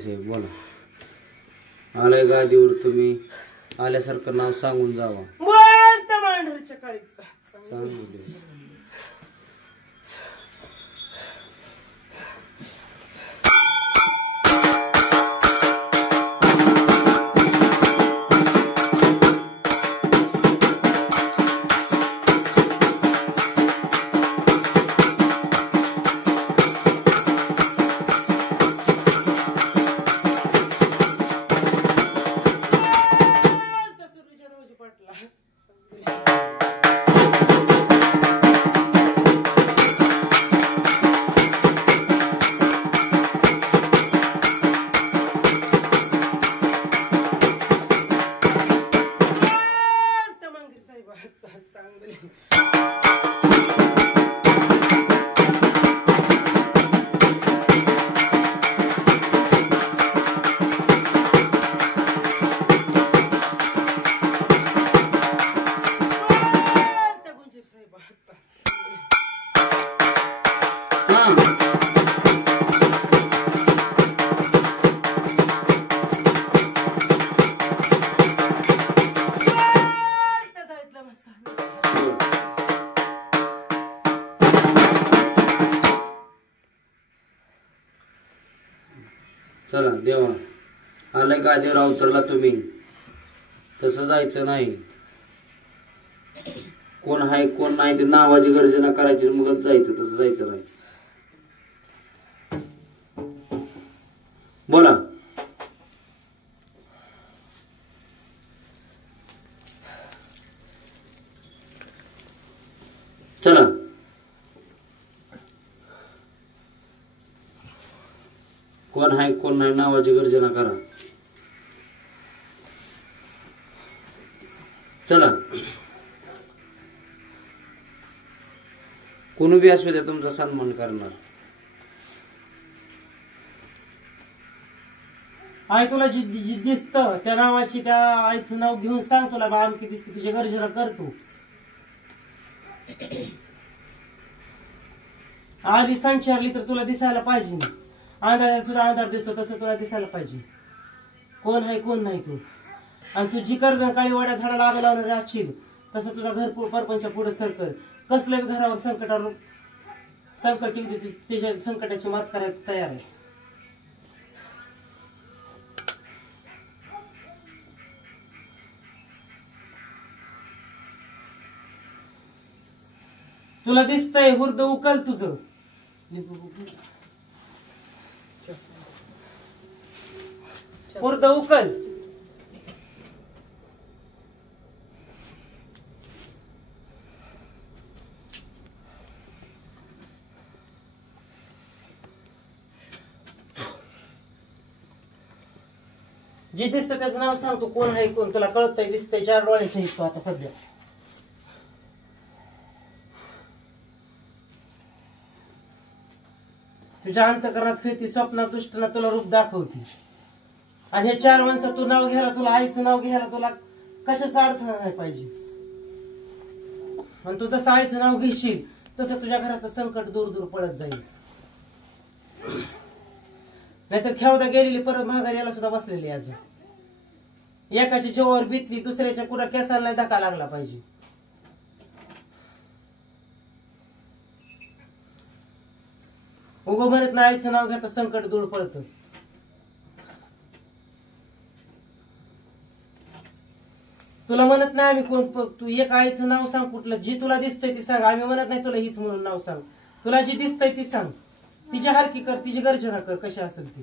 साहेब बोला. आलाय गादीवर तुम्ही, आल्यासारखं नाव सांगून जावा. बोलता मांढरच्या काळीचा सांगू दे. चला देवा, आलाय गादीवर अवतरला तुम्ही, तसं जायचं नाही. कोण आहे कोण नाही ते नावाची गर्जना करायची, मगच जायचं, तसं जायचं नाही. बोला. चला. कोण आहे कोण नाही नावाची गर्जना करा. चला. कोणी बी असू द्या तुमचा सन्मान करणार. आई तुला जी दिसत त्या नावाची, त्या आईचं नाव घेऊन सांग. तुला बा आमची दिसते तिची गर्जना कर. तू आधी संचारली तर तुला दिसायला पाहिजे. अंधारात सुद्धा अंधार दिसतो तसं तुला दिसायला पाहिजे. कोण आहे कोण नाही तू. आणि तू जी कर्दन काळी वाड्या झाडाला आग लावणार असशील तसं तुझा घर परपंचा पुढे सरकर. कसलं बी घरावर संकट येऊ दे, त्याच्या संकटाची मात करायला तयार आहे. तुला दिसतंय हुर्द उकल तुझं. हुर्द उकल. जे दिसतं त्याचं नाव सांगतो. कोण आहे कोण तुला कळतंय, दिसतंय. 4 डोळ्याच्या हिस्सा आता सध्या. तुझ्या अंतकरणात फिरती, स्वप्नात दुष्टना तुला रूप दाखवती. आणि हे 4 माणसं तू नाव घ्यायला, तुला आईचं नाव घ्यायला तुला कशाचा अडथळा नाही पाहिजे. आणि तू जसं आईचं नाव घेशील तसं तुझ्या घरात संकट दूर दूर पडत जाईल. नाहीतर खेवदा गेलेली परत महागारी याला सुद्धा बसलेली. अजून एकाच्या जीवावर बितली, दुसऱ्याच्या कुणा केसाला धक्का लागला पाहिजे. उगो म्हणत ना आईचं नाव घेता संकट दूर पडतं. तुला म्हणत नाही आम्ही कोण, तू एक आईचं नाव सांग कुठलं, जी तुला दिसतंय ती सांग. आम्ही म्हणत नाही तुला हीच म्हणून नाव सांग. तुला जी दिसतंय ती सांग. तिची हारकी कर, तिची गर्जना कर, कशी असेल ती.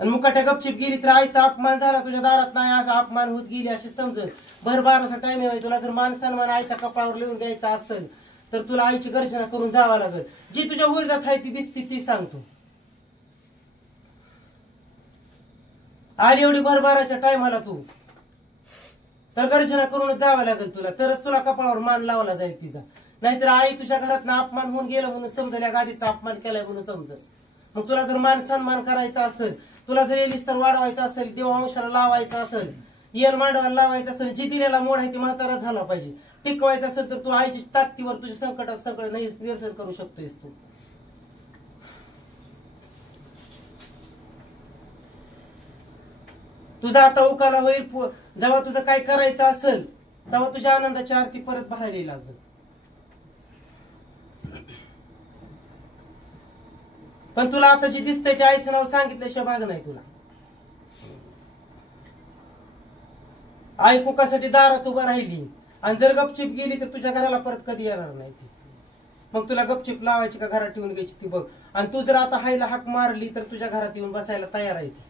आणि मुकाट्या गपचिप गेली तर आईचा अपमान झाला तुझ्या दारात नाही असा अपमान होत गेली अशी समजल. भर 12चा टाइम आहे. तुला जर मान सन्मान आईचा कपाळावर लिहून घ्यायचा असेल तर तुला आईची गर्जना करून जावं लागेल. जी तुझ्या उर्जात आहे ती दिसती ती सांगतो. आली एवढी भर 12च्या टायमाला तू तर गर्जना करूनच जावं लागेल तुला, तरच तुला कपाळावर मान लावला जाईल तिचा. नाहीतर आई तुझ्या घरात अपमान होऊन गेलं म्हणून समजेल, या गादीचा अपमान केलाय म्हणून समजल. मग तुला जर मान सन्मान करायचा असेल, तुला जर येलीस तर वाढवायचा असेल, देवांशाला लावायचा असेल, येल मांडवाला लावायचं असेल, जी दिलेला मोड आहे ती म्हातारा झाला पाहिजे. टिकवायचं असेल तर तू आईची ताकदीवर तुझ्या संकटात सगळं निरसन करू शकतोयस तू. तुझा आता उकाला होईल जेव्हा तुझं काय करायचं असेल तेव्हा तुझ्या आनंदाची आरती परत भरायला येईल अजून. पण तुला आता जे दिसतंय ते आईचं नाव सांगितल्याशिवाय भाग नाही तुला. आई कुकासाठी दारात उभा राहिली आणि जर गपचिप गेली तर तुझ्या घराला परत कधी येणार नाही ती. मग तुला गपचिप लावायची का घरात ठेवून घ्यायची ती बघ. आणि तू जर आता हायला हाक मारली तर तुझ्या घरात येऊन बसायला तयार आहे ती.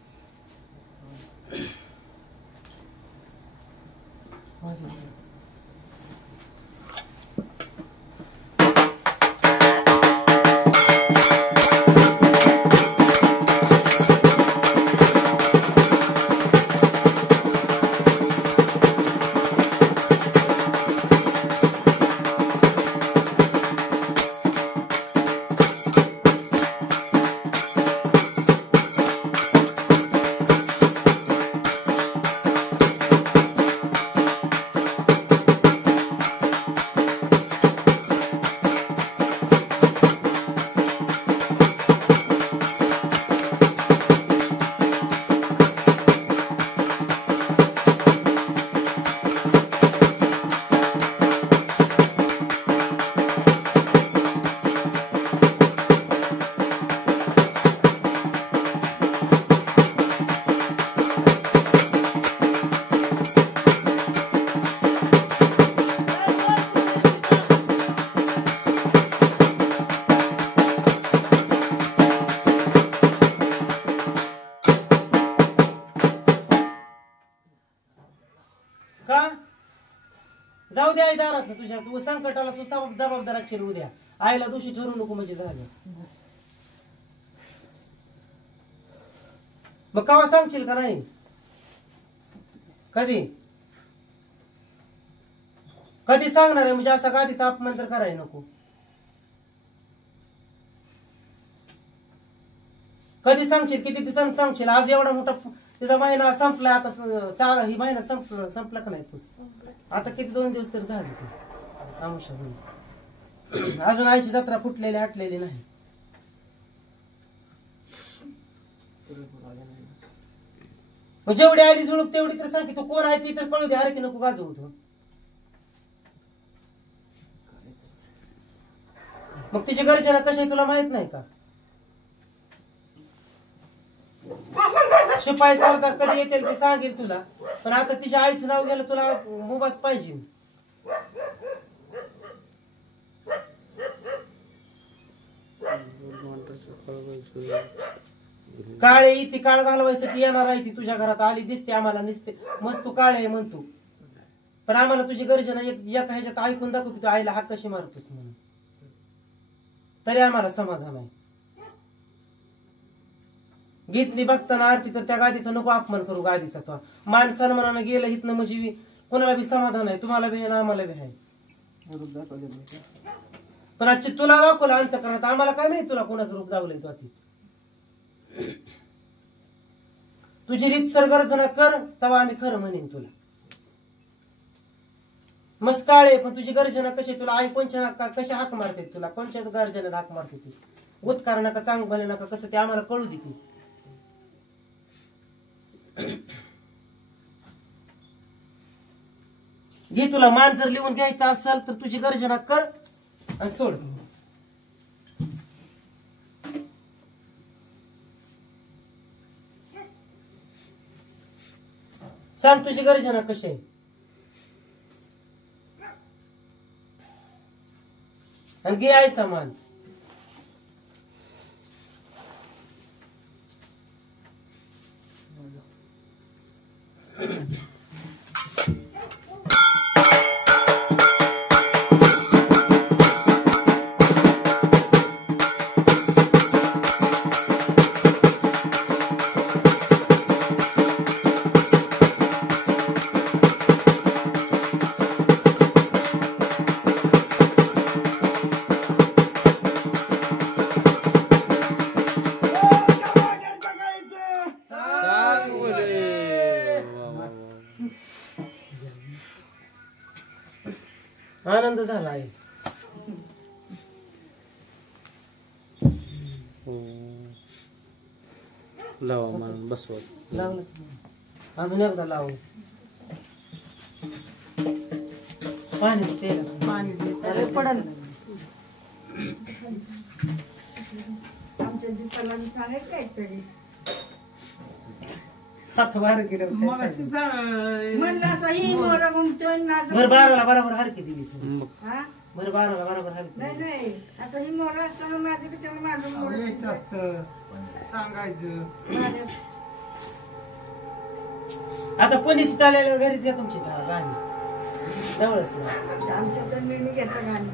का जाऊ दे आई दारात ना तुझ्या. तू संकटाला तू जबाबदार असेल उद्या. आईला दोषी ठरू नको म्हणजे झालं. मग केव्हा सांगशील का नाही? कधी कधी सांगणार आहे म्हणजे असा गादीचा अपमान तर करायला नको. कधी सांगशील? किती दिवसांनी सांगशील? आज एवढा मोठा तिचा महिना संपला आता. ही महिना संपला का नाही? आता किती 2 दिवस तर झाले अजून आईची जत्रा फुटलेली आटलेली नाही. मग जेवढी आली जुळूक तेवढी तर सांग की तू कोण आहे ती तर कळू दे. अरे की नको गाजवतो. मग तिची गर्जना कशी आहे तुला माहित नाही का? शिपाई सरदार कधी येतील ते सांगेल तुला. पण आता तिच्या आईचं नाव गेलं तुला मुभाच पाहिजे. काळे ती काळ घालवायसाठी येणार आहे ती तुझ्या घरात आली दिसते आम्हाला. निसते मस्त तू काळे आहे म्हणतो. पण आम्हाला तुझी गर्जना एका ह्याच्यात ऐकून दाखव की तू आईला हाक कशी मारतोस म्हणून. तरी आम्हाला समाधान आहे. घेतली बघताना आरती तर त्या गादीचा नको अपमान करू. गादीचा तो मान सन्मानानं गेलं इथनं म्हणजे कोणाला बी समाधान आहे. तुम्हाला बी आहे ना आम्हाला बी आहे. पण आजची तुला दाखवलं अंतकरणात. आम्हाला काय माहिती तुला कोणाचं रूप दाखवलंय तू. आधी तुझी रीतसर गर्जना कर तेव्हा आम्ही खरं म्हणेन तुला. मस्त काळे पण तुझी गर्जना कशी तुला आई कोणच्या कशा हाक मारते तुला. कोणच्या गर्जना हाक मारते ती. उत्कार नका चांगले नका कसं ते आम्हाला कळू दे की. घे तुला मान जर लिहून घ्यायचा असेल तर तुझी गर्जना कर आणि सोड. सांग तुझी गर्जना कशी आहे आणि घे आईचा मान. आनंद झाला आहे. लावा मान बसवा. लावलं अजून एकदा लावून पाणी प्यायला. अरे पडन आमच्या दीपाला सांगायचं काहीतरी हात बाहेर गेलं म्हणलं आता ही मोरा म्हणतोय नाच बरं 12ला बरोबर हरकी दिली तू. हा बरं 12ला बरोबर हरकी नाही नाही आता ही मोरा असताना माझं की त्याला माझं मोर सांगायचं आता पणीच आलेल्या घरीच या तुमची गाणी जवळच आमच्या तर मी घेतो गाणी